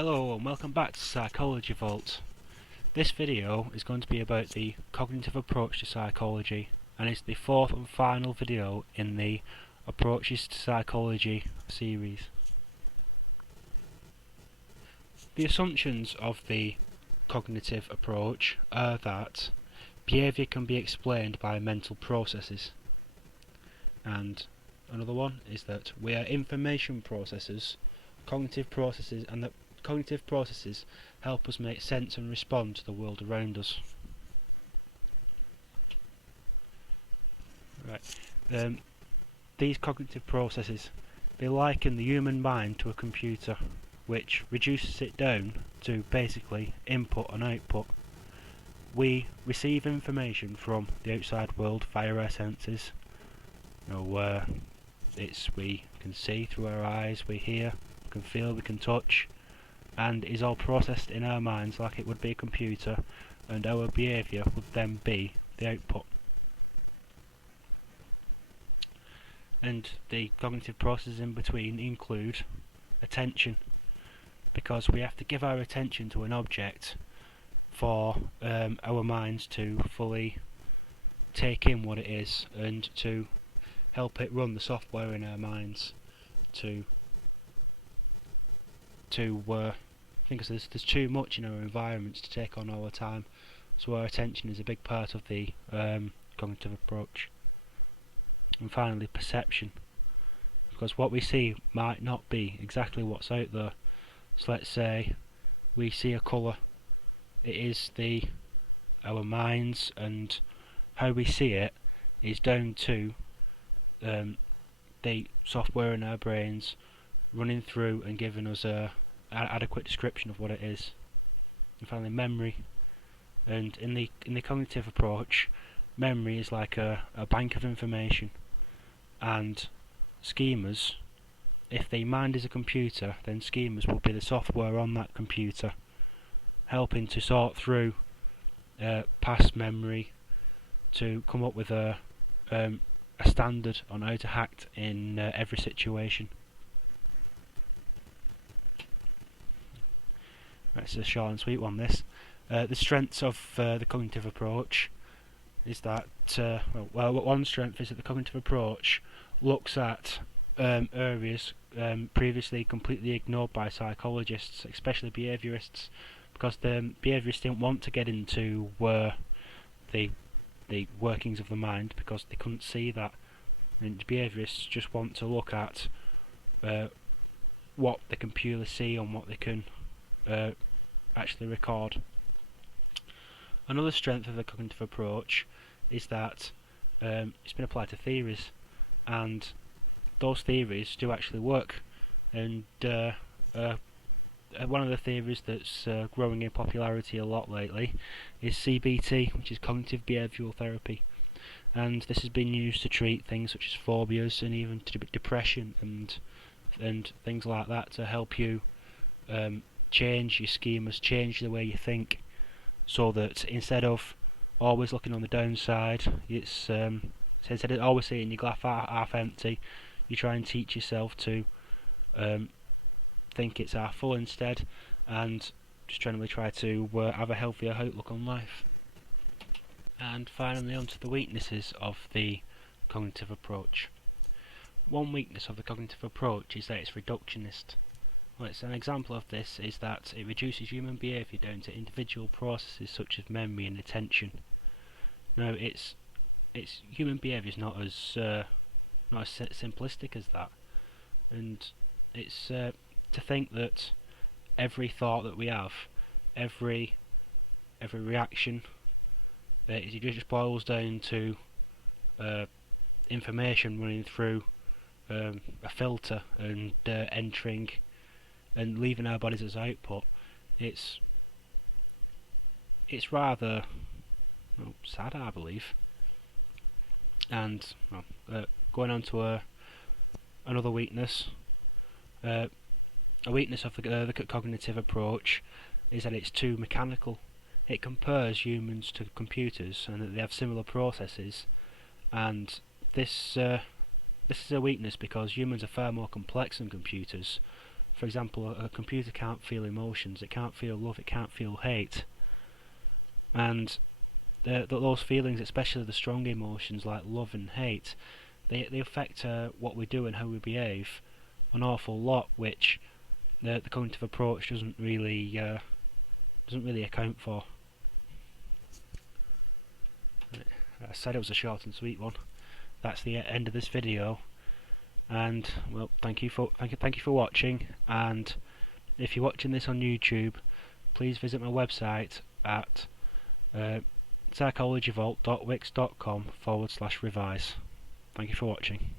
Hello and welcome back to Psychology Vault. This video is going to be about the cognitive approach to psychology, and it's the fourth and final video in the Approaches to Psychology series. The assumptions of the cognitive approach are that behaviour can be explained by mental processes, and another one is that we are information processors, cognitive processes, and that cognitive processes help us make sense and respond to the world around us. These cognitive processes, they liken the human mind to a computer, which reduces it down to basically input and output. We receive information from the outside world via our senses. We can see through our eyes, we hear, we can feel, we can touch, and is all processed in our minds like it would be a computer, and our behaviour would then be the output. And the cognitive processes in between include attention, because we have to give our attention to an object for our minds to fully take in what it is, and to help it run the software in our minds because there's too much in our environments to take on all the time, so our attention is a big part of the cognitive approach. And finally, perception, because what we see might not be exactly what's out there. So let's say we see a colour, it is our minds, and how we see it is down to the software in our brains running through and giving us an adequate description of what it is. And finally, memory. And in the cognitive approach, memory is like a bank of information, and schemas, if the mind is a computer, then schemas will be the software on that computer, helping to sort through past memory to come up with a standard on how to act in every situation. Right, it's a short and sweet one, this. The strengths of the cognitive approach is that, one strength is that the cognitive approach looks at areas previously completely ignored by psychologists, especially behaviourists, because the behaviourists didn't want to get into the workings of the mind because they couldn't see that, and behaviourists just want to look at what they can purely see and what they can actually record. Another strength of the cognitive approach is that it's been applied to theories, and those theories do actually work. And one of the theories that's growing in popularity a lot lately is CBT, which is cognitive behavioural therapy, and this has been used to treat things such as phobias and even to depression and things like that, to help you change your schemas, change the way you think, so that instead of always looking on the downside, instead of always seeing your glass half empty, you try and teach yourself to think it's half full instead, and just generally try to have a healthier outlook on life. And finally, on to the weaknesses of the cognitive approach. One weakness of the cognitive approach is that it's reductionist. Well, an example of this is that it reduces human behaviour down to individual processes such as memory and attention. Now, it's human behaviour is not as simplistic as that, and it's to think that every thought that we have, every reaction, it just boils down to information running through a filter and entering and leaving our bodies as output. It's rather sad, I believe. And going on to another weakness, a weakness of the cognitive approach is that it's too mechanical. It compares humans to computers, and that they have similar processes, and this is a weakness because humans are far more complex than computers. For example, a computer can't feel emotions, it can't feel love, it can't feel hate. And those feelings, especially the strong emotions like love and hate, they affect what we do and how we behave an awful lot, which the cognitive approach doesn't really account for. I said it was a short and sweet one. That's the end of this video. And well, thank you for watching. And if you're watching this on YouTube, please visit my website at psychologyvault.wix.com/revise. Thank you for watching.